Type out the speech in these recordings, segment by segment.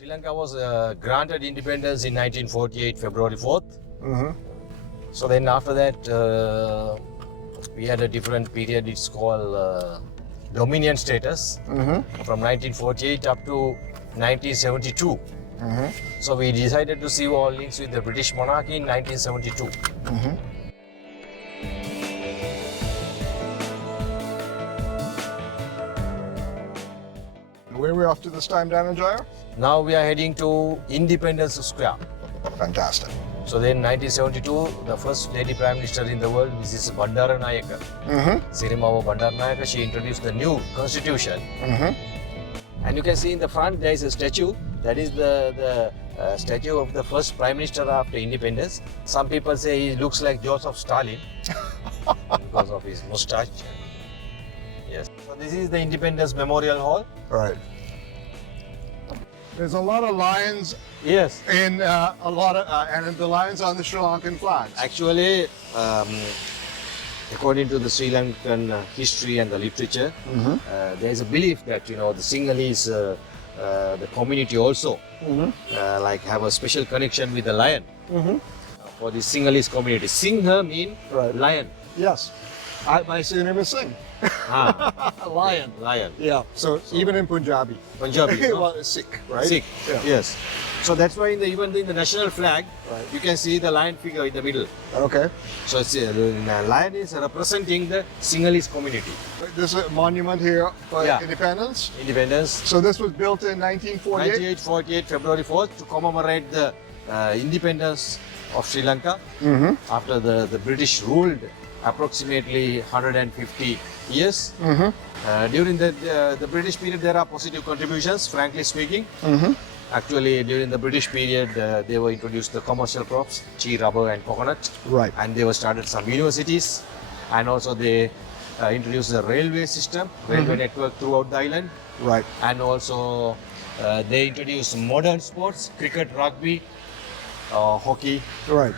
Sri Lanka was granted independence in 1948, February 4th. So then after that, we had a different period. It's called dominion status from 1948 up to 1972. So we decided to sever all links with the British monarchy in 1972. Where are we off to this time, Dhananjaya? Now we are heading to Independence Square. Fantastic. So then 1972, the first lady prime minister in the world, Mrs. Bandaranayake, Sirimawa Bandaranayake, she introduced the new constitution. And you can see in the front there is a statue. That is the statue of the first prime minister after independence. Some people say he looks like Joseph Stalin because of his moustache. Yes. So this is the Independence Memorial Hall. Right. There's a lot of lions Yes. in and the lions on the Sri Lankan flags. Actually, according to the Sri Lankan history and the literature, there is a belief that the Sinhalese, the community also, like have a special connection with the lion. For the Sinhalese community, Singha mean lion. Yes. My surname is Singh. Lion. Lion. Yeah. So even in Punjabi. Punjabi. No? Well, it's Sikh, right? Sikh. Yeah. Yes. So that's why even in the national flag, you can see the lion figure in the middle. Okay. So it's, the lion is representing the Sinhalese community. There's a monument here for independence. Independence. So this was built in 1948? 1948, February 4th, to commemorate the independence of Sri Lanka after the British ruled approximately 150 years. During the British period, there are positive contributions, frankly speaking. Actually, during the British period, they were introduced the commercial crops, tea, rubber and coconut. Right. And they were started some universities. And also they introduced the railway system, railway network throughout the island. Right. And also they introduced modern sports, cricket, rugby, hockey. Right.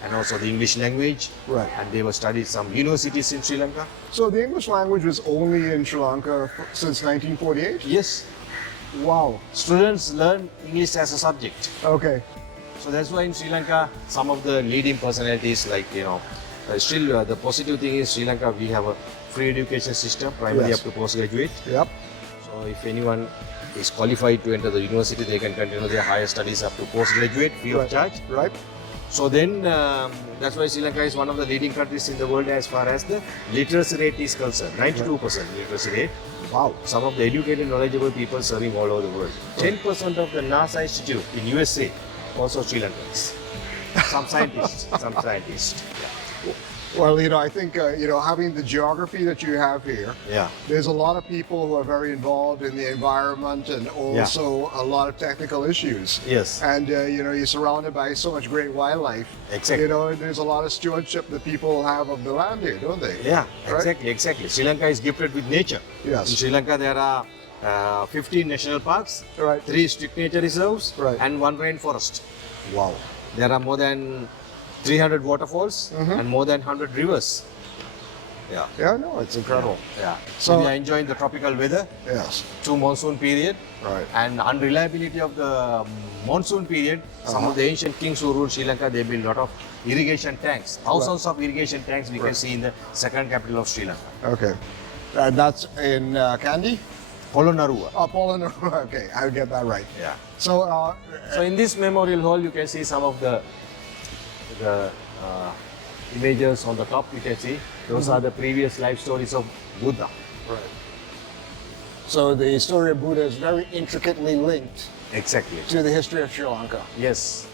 And also the English language. Right. And they were studied some universities in Sri Lanka. So the English language was only in Sri Lanka since 1948? Yes. Wow. Students learn English as a subject. Okay. So that's why in Sri Lanka, some of the leading personalities like, still the positive thing is Sri Lanka, we have a free education system, primary up to postgraduate. Yep. So if anyone is qualified to enter the university, they can continue their higher studies up to postgraduate free of charge. Right. So then, that's why Sri Lanka is one of the leading countries in the world as far as the literacy rate is concerned. 92% literacy rate. Wow. Some of the educated, knowledgeable people serving all over the world. 10% of the NASA Institute in USA, also Sri Lankans. Some scientists. Yeah. Well, I think, having the geography that you have here, there's a lot of people who are very involved in the environment and also a lot of technical issues. Yes. And, you're surrounded by so much great wildlife. Exactly. There's a lot of stewardship that people have of the land here, don't they? Yeah, Right? exactly. Sri Lanka is gifted with nature. Yes. In Sri Lanka, there are 15 national parks, Right. 3 strict nature reserves, Right. and 1 rainforest. Wow. There are more than 300 waterfalls and more than 100 rivers. Yeah. Yeah, no, it's incredible. Yeah. So- So we are enjoying the tropical weather, Yes. 2 monsoon period, Right. and unreliability of the monsoon period. Some of the ancient kings who ruled Sri Lanka, they built a lot of irrigation tanks. Thousands of irrigation tanks we can see in the second capital of Sri Lanka. Okay. And that's in Kandy? Polonnaruwa. Oh, Poland. Okay, I'll get that right. Yeah. So, So in this memorial hall, you can see some of the images on the top. You can see those are the previous life stories of Buddha. right. So the story of Buddha is very intricately linked Exactly. to the history of Sri Lanka. Yes.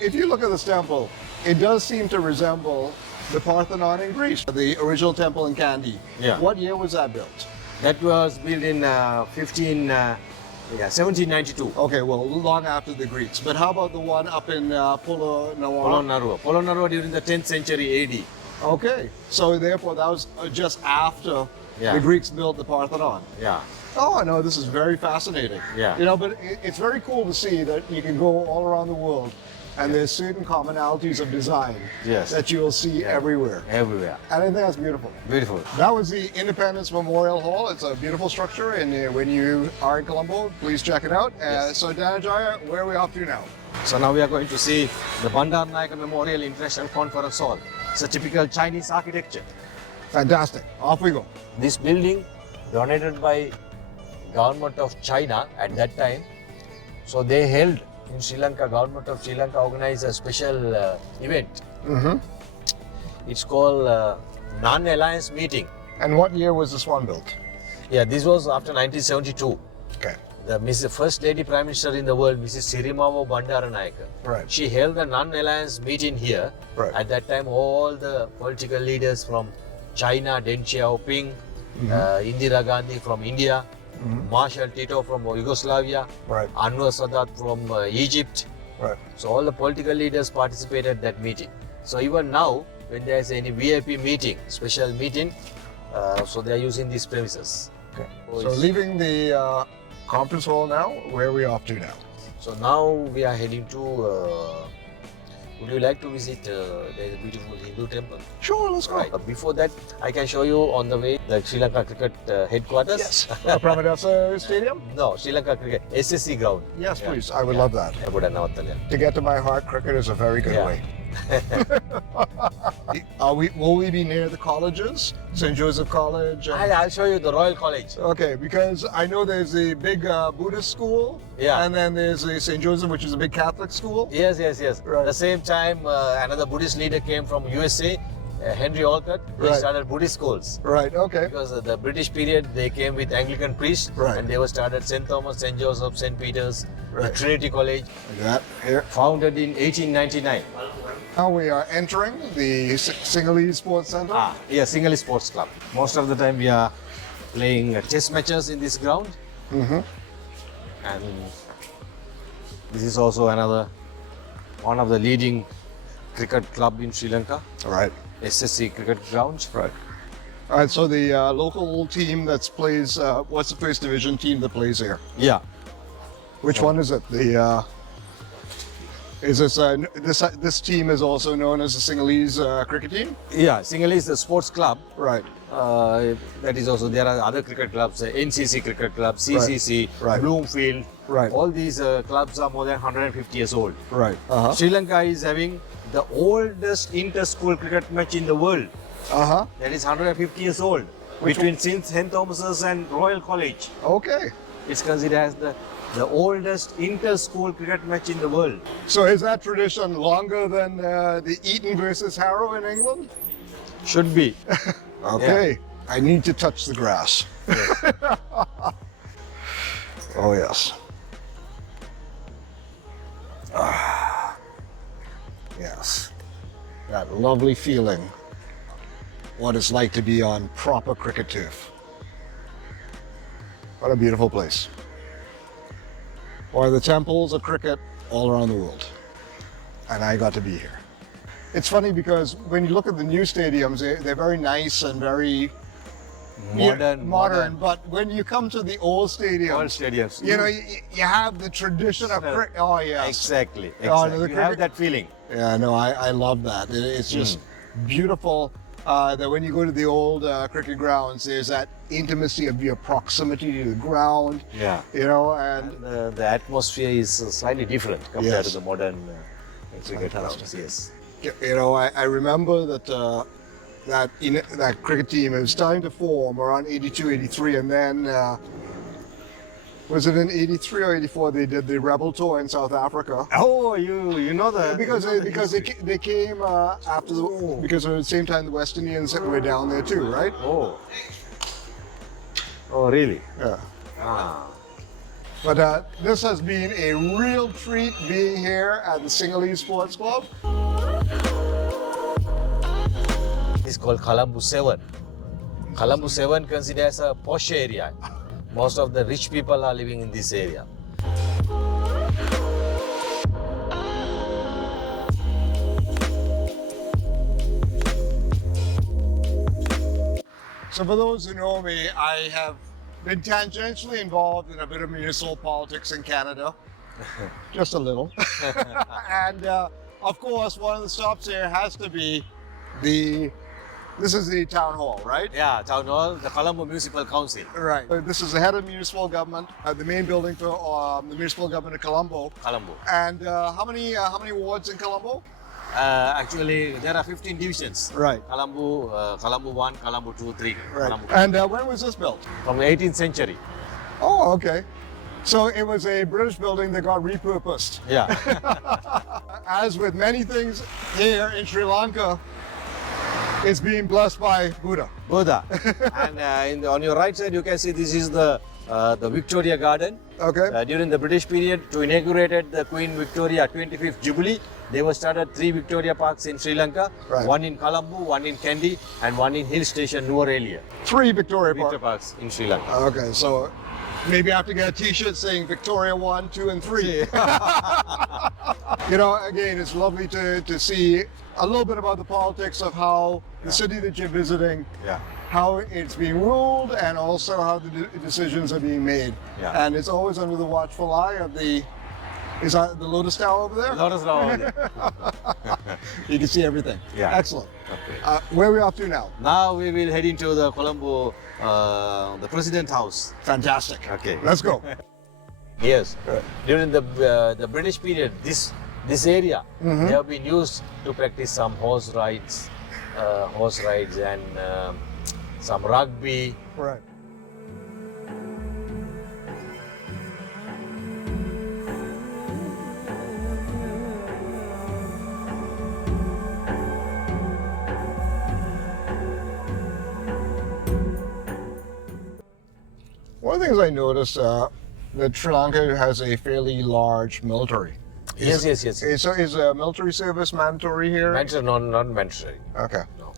If you look at this temple, it does seem to resemble the Parthenon in Greece, the original temple in Kandy. Yeah. What year was that built? That was built in 1792. Okay, well, long after the Greeks. But how about the one up in Polonnaruwa? Polonnaruwa during the 10th century AD. Okay, so therefore that was just after Yeah. the Greeks built the Parthenon. Yeah. Oh, I know, this is very fascinating. Yeah. But it's very cool to see that you can go all around the world and there's certain commonalities of design Yes. that you will see everywhere. Everywhere. And I think that's beautiful. Beautiful. That was the Independence Memorial Hall. It's a beautiful structure, and when you are in Colombo, please check it out. Yes. So Dhananjaya, where are we off to now? So now we are going to see the Bandaranaike Memorial International Conference Hall. It's a typical Chinese architecture. Fantastic. Off we go. This building donated by government of China at that time. So they held in Sri Lanka, government of Sri Lanka organized a special event. Mm-hmm. It's called Non-Alliance Meeting. And what year was this one built? Yeah, this was after 1972. Okay. The First Lady Prime Minister in the world, Mrs. Sirimavo Bandaranaike. Right. She held the non-alliance meeting here. Right. At that time, all the political leaders from China, Deng Xiaoping, Indira Gandhi from India, Marshal Tito from Yugoslavia, Right. Anwar Sadat from Egypt. Right. So all the political leaders participated at that meeting. So even now, when there is any VIP meeting, special meeting, so they are using these premises. Okay. So So it's- leaving the conference hall now, where are we off to now? So now we are heading to. Would you like to visit? There is a beautiful Hindu temple. Sure, let's go. Right. But before that, I can show you on the way the Sri Lanka Cricket headquarters. Yes. Pramadasa Stadium? No, Sri Lanka Cricket SSC ground. Yes, Yeah. please. I would love that. Yeah. To get to my heart, cricket is a very good Yeah. way. Will we be near the colleges? St. Joseph College? I'll show you the Royal College. Okay, because I know there's a big Buddhist school, Yeah. and then there's a St. Joseph, which is a big Catholic school. Yes. Right. The same time, another Buddhist leader came from USA, Henry Olcott. He Right. started Buddhist schools. Right, okay. Because of the British period, they came with Anglican priests, Right. and they were started St. Thomas, St. Joseph, St. Peter's, the Right. Trinity College, Like that, here. founded in 1899. Now we are entering the Sinhalese Sports Center. Yeah, Sinhalese Sports Club. Most of the time we are playing chess matches in this ground. Mm-hmm. And this is also one of the leading cricket club in Sri Lanka, Right. SSC cricket ground. Right. All right, so the local team that plays, what's the first division team that plays here? Yeah. Which one is it? Is this team is also known as the Sinhalese cricket team? Yeah, Sinhalese the sports club. Right. That is also, there are other cricket clubs, NCC cricket club, CCC, Right. Bloomfield. Right. All these clubs are more than 150 years old. Right. Uh-huh. Sri Lanka is having the oldest inter-school cricket match in the world. Uh-huh. That is 150 years old. Which between St. Thomas's and Royal College. Okay. It's considered as the oldest inter-school cricket match in the world. So is that tradition longer than the Eton versus Harrow in England? Should be. Okay. I need to touch the grass. Yes. Oh, yes. Yes. That lovely feeling. What it's like to be on proper cricket turf. What a beautiful place. One of the temples of cricket all around the world. And I got to be here. It's funny because when you look at the new stadiums, they're very nice and very modern. But when you come to the old stadiums, All stadiums. you know, you have the tradition of cricket. Oh, yes. Exactly. Oh, the You have cricket- that feeling. Yeah, no, I love that. It's just beautiful that when you go to the old cricket grounds, there's that intimacy of your proximity to the ground, Yeah. you know, and The atmosphere is slightly different compared Yes. to the modern cricket Fantastic. grounds. Yes. you know, I remember that that cricket team was starting to form around 82, 83, and then was it in 83 or 84 they did the Rebel Tour in South Africa? Oh, you know that. Because they came after because at the same time the West Indians were down there too, right? Oh. Oh, really? Yeah. Ah. But this has been a real treat being here at the Sinhalese Sports Club. It's called Colombo 7. Colombo 7 considered as a posh area. Most of the rich people are living in this area. So for those who know me, I have been tangentially involved in a bit of municipal politics in Canada. just a little. And of course, one of the stops here has to be this is the town hall, right? Yeah, town hall, the Colombo Municipal Council. Right. This is the head of municipal government, the main building for the municipal government of Colombo. Colombo. And how many wards in Colombo? Actually, there are 15 divisions. Right. Colombo, Colombo 1, Colombo 2, 3. Right. Colombo. And when was this built? From the 18th century. Oh, okay. So it was a British building that got repurposed. Yeah. As with many things here in Sri Lanka, it's being blessed by Buddha. Buddha. And on your right side, you can see this is the Victoria Garden. Okay. During the British period, to inaugurate the Queen Victoria 25th Jubilee, they were started 3 Victoria Parks in Sri Lanka, Right. one in Colombo, one in Kandy, and one in Hill Station, Nuwara. 3 Victoria Victoria Park. Parks in Sri Lanka. Okay, so maybe I have to get a T-shirt saying Victoria 1, 2, and 3. You know, again, it's lovely to see a little bit about the politics of how the city that you're visiting, Yeah. how it's being ruled, and also how the decisions are being made. Yeah. And it's always under the watchful eye of is that the Lotus Tower over there? Lotus Tower. You can see everything. Yeah. Excellent. Okay. Where are we off to now? Now we will head into the Colombo, the President House. Fantastic. Okay. Let's go. Yes. Right. During the British period, this area they have been used to practice some horse rides and some rugby. Right. One of the things I noticed that Sri Lanka has a fairly large military. Yes. So is military service mandatory here? Mandatory, not mandatory. Okay. No.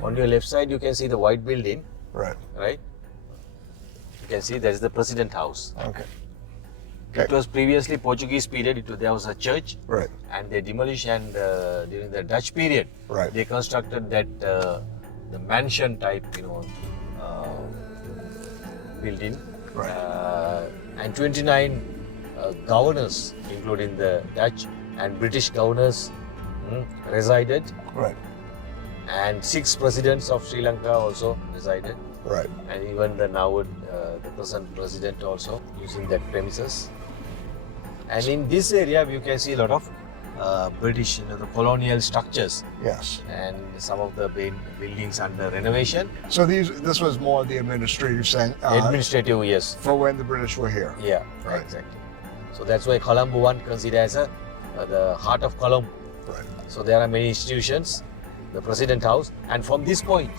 On your left side, you can see the white building, Right. right? You can see that is the President House. Okay. It was previously Portuguese period. There was a church, Right. and they demolished. And during the Dutch period, Right. they constructed that the mansion type, building. Right. And 29 governors, including the Dutch and British governors, resided, Right. and 6 presidents of Sri Lanka also resided, Right. and even the present president also using that premises. And in this area, you can see a lot of British, the colonial structures, Yes. and some of the buildings under renovation. So this was more the administrative sense Administrative, yes. for when the British were here. Yeah, Right. exactly. So that's why Colombo 1 considered as the heart of Colombo. Right. So there are many institutions, the President House, and from this point,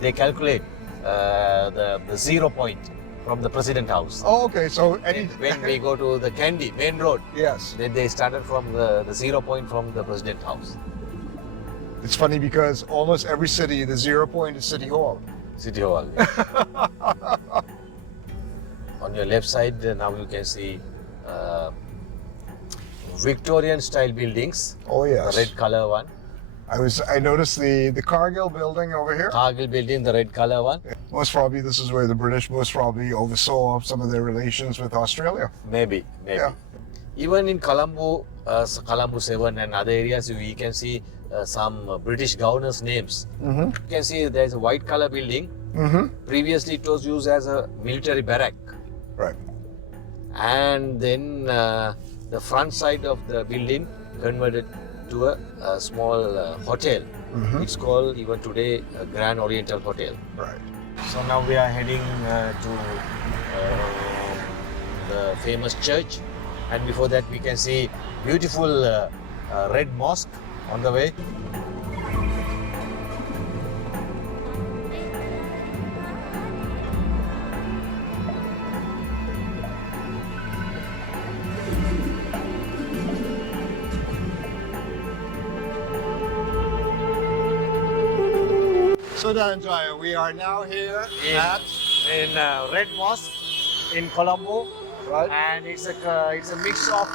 they calculate the 0 point from the President House. Oh, okay. So And when we go to the Kandy main road, yes, then they started from the 0 point from the President House. it's funny because almost every city, the 0 point is City Hall. City Hall. On your left side, now you can see Victorian style buildings. Oh yes. The red color one. I noticed the Cargill building over here. Cargill building, the red color one. Most probably this is where the British most probably oversaw some of their relations with Australia. Maybe. Yeah. Even in Colombo, Colombo 7 and other areas, we can see some British governors' names. Mm-hmm. You can see there's a white color building. Mm-hmm. Previously, it was used as a military barrack. Right. And then the front side of the building converted to a small hotel. Mm-hmm. It's called even today Grand Oriental Hotel. Right. So now we are heading to the famous church, and before that we can see beautiful red mosque on the way. So Dhananjaya, we are now here in Red Mosque in Colombo, Right. and it's a mix of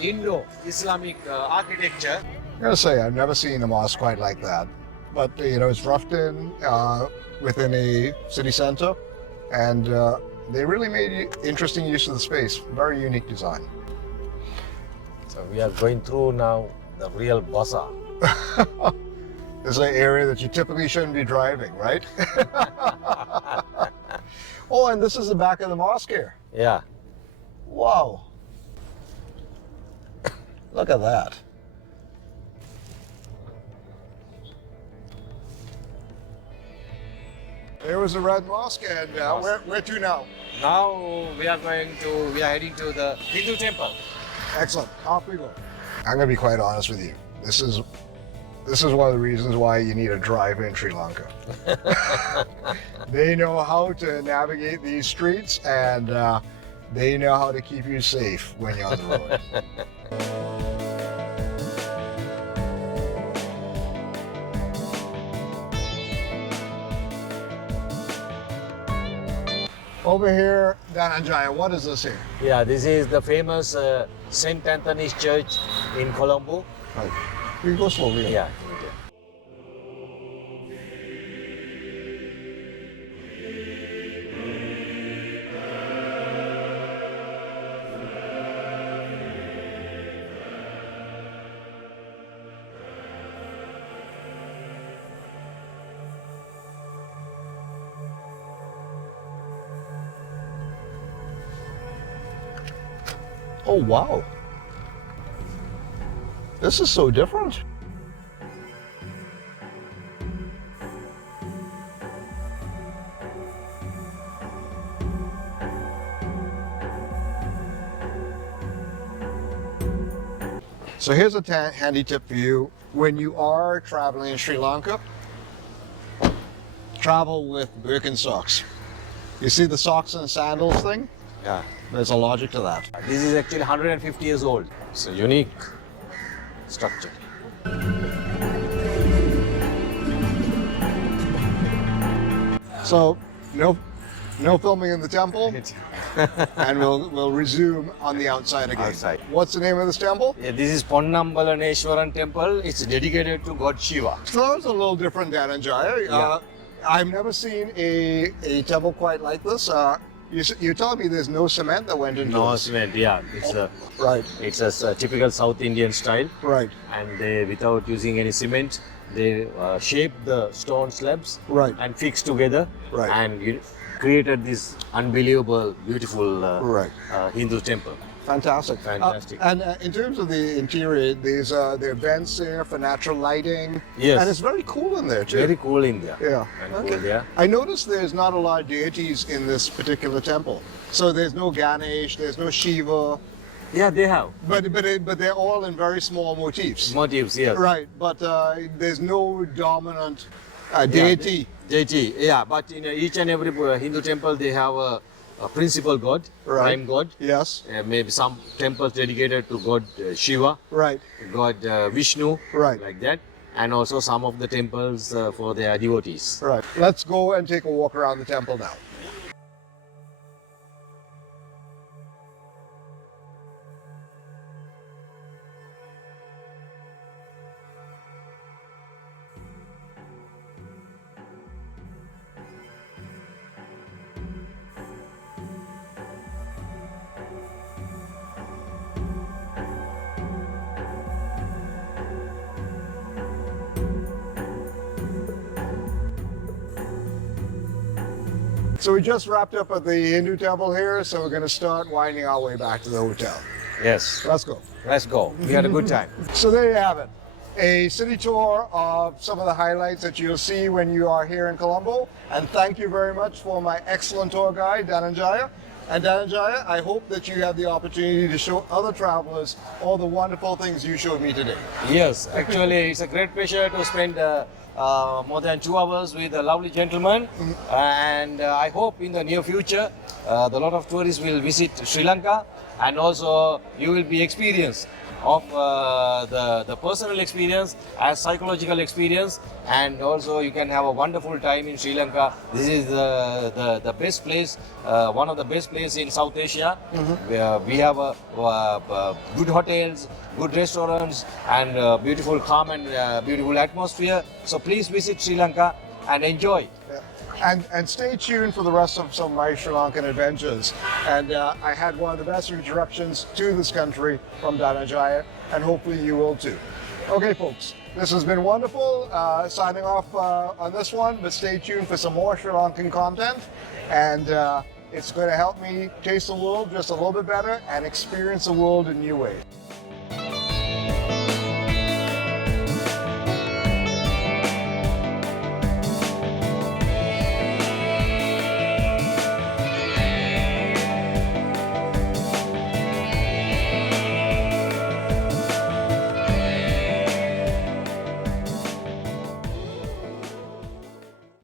Indo-Islamic architecture. I'm gonna say I've never seen a mosque quite like that, but it's roughed in within a city center, and they really made interesting use of the space. Very unique design. So we are going through now the real bazaar. This is an area that you typically shouldn't be driving, right? Oh, and this is the back of the mosque here. Yeah. Wow. Look at that. There was a red mosque, and where to now? Now we are heading to the Hindu temple. Excellent. Off we go. I'm gonna be quite honest with you. This is one of the reasons why you need a drive in Sri Lanka. They know how to navigate these streets, and they know how to keep you safe when you're on the road. Over here, Dhananjaya, what is this here? Yeah, this is the famous St. Anthony's Church in Colombo. Right. You go slowly. Yeah. Oh, wow. This is so different. So here's a handy tip for you. When you are traveling in Sri Lanka, travel with Birkenstocks. You see the socks and sandals thing? Yeah. There's a logic to that. This is actually 150 years old. It's a unique structure. So no filming in the temple, and we'll resume on the outside again. Outside. What's the name of this temple? Yeah, this is Ponnambalaneshwaran temple. It's dedicated to God Shiva. So it's a little different, Dhananjaya. Yeah. I've never seen a temple quite like this. You're telling me there's no cement that went into No this? cement, yeah. Right, It's a typical South Indian style, right, and they, without using any cement, they shaped the stone slabs right, and fixed together, Right. and created this unbelievable, beautiful right. Hindu temple. Fantastic. Fantastic. And in terms of the interior, there are vents there for natural lighting. Yes. And it's very cool in there too. Very cool in there. Yeah. And cool, yeah. I noticed there's not a lot of deities in this particular temple. So there's no Ganesh, there's no Shiva, Yeah, they have but they're all in very small motifs. motifs. Yes. Right, but there's no dominant deity. Deity. Yeah, but in each and every Hindu temple, they have a principal god, Right. prime god. Yes, Maybe some temples dedicated to God Shiva, right, God Vishnu, Right. like that, and also some of the temples for their devotees. right. Let's go and take a walk around the temple now. So we just wrapped up at the Hindu temple here, so we're going to start winding our way back to the hotel. Yes. Let's go. Let's go. We had a good time. So there you have it. A city tour of some of the highlights that you'll see when you are here in Colombo. And thank you very much for my excellent tour guide, Dhananjaya. And Dhananjaya, I hope that you have the opportunity to show other travelers all the wonderful things you showed me today. Yes, actually, it's a great pleasure to spend more than 2 hours with a lovely gentleman. And I hope in the near future, a lot of tourists will visit Sri Lanka, and also you will be experienced of the personal experience as psychological experience, and also you can have a wonderful time in Sri Lanka. This is the best place, one of the best places in South Asia. Where we have good hotels, good restaurants, and beautiful calm and beautiful atmosphere. So please visit Sri Lanka and enjoy. Yeah. And stay tuned for the rest of some of my Sri Lankan adventures. And I had one of the best introductions to this country from Danajaya, and hopefully you will too. Okay, folks, this has been wonderful. Signing off on this one, but stay tuned for some more Sri Lankan content. And it's going to help me taste the world just a little bit better and experience the world in new ways.